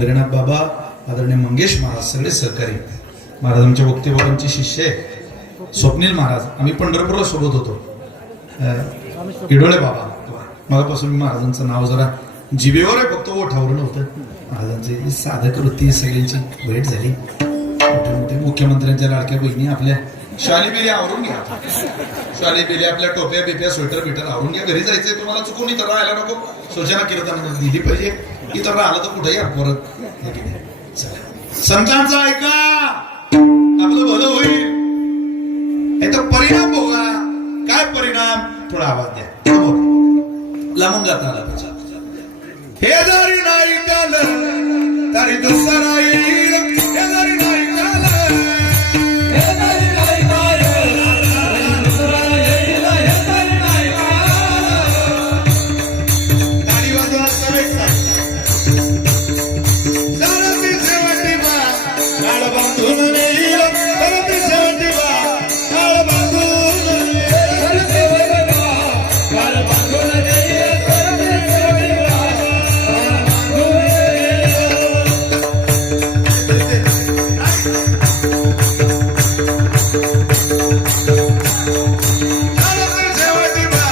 पंढरीनाथ बाबा, आदरणीय मंगेश महाराज, सगळे सहकारी महाराजांच्या वक्तव्याचे शिष्य स्वप्नील महाराज. आम्ही पंढरपूरला सोबत होतो. इडोळे बाबा, मगापासून मी महाराजांचं नाव जरा जिभेवर आहे, फक्त ओठावर नव्हतं. महाराजांची साधक वृत्ती सगळ्यांची भेट झाली. मोठे मोठे मुख्यमंत्र्यांच्या लाडक्या बहिणी आपल्या शाली बेली आवरून घ्या. शाली बेली आपल्या टोप्या बिप्या स्वेटर बिटर आवरून घ्या. घरी जायचंय तुम्हाला, चुकून इथं राहायला नको. सूचना कीर्तनाला दिली पाहिजे. इथं राहिलं तर कुठे या परत. संतांचं ऐका, आपलं भलं होईल. याचा परिणाम बघा. काय परिणाम? थोडा आवाज द्या. लांबून जाता आला पाहिजे. हे जरी नाही झालं तरी दुसरा येईल. हे जरी नाही झालं, हे जरी नाही झालं, दुसरा येईल. हे जरी नाही झालं. गाडी वाजवा सगळ्यांचा. सरती शेवटी बा काळ बांधून येईल. सरती शेवटी बा काळ बांधून येईल. सरती शेवटी बा काळ बांधून येईल. सरती शेवटी बा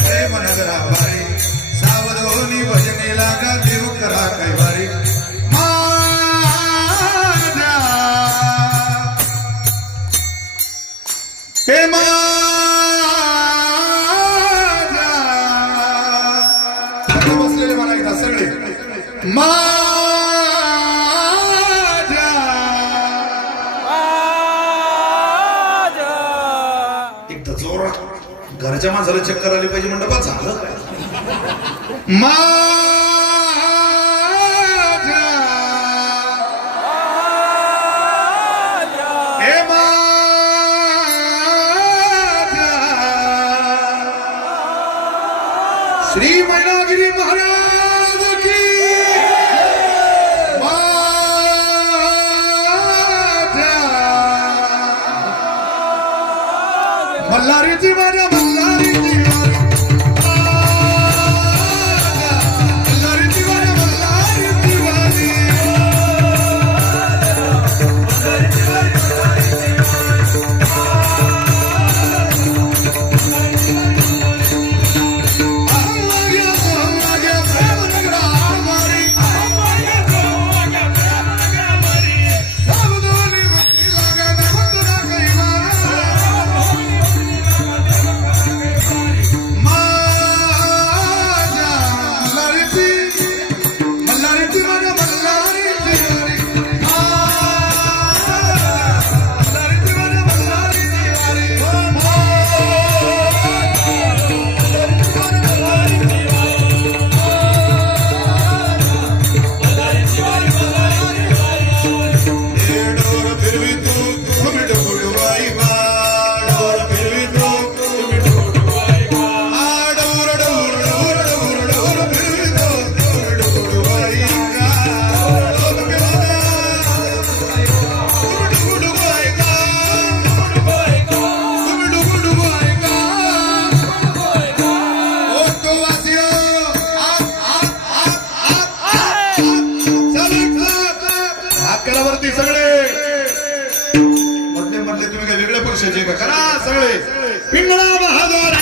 प्रेम नगरा वारी सावधोनी भजने लागा देव करा कैवारी माझ्या हे माझ्या बसलेले मला एकदा सगळे माझ्या घरच्या माणसाला चक्कर आली पाहिजे मंडपात झालं काय? श्री मैनागिरी महाराज की मल्हारीची माझ्या मल्हारीची मल्हारीची माझ्या मल्हारीची वारी वरती सगळे मधले मधले तुम्ही काय वेगळ्या पक्षाचे का करा सगळे पिंगळा बहादूर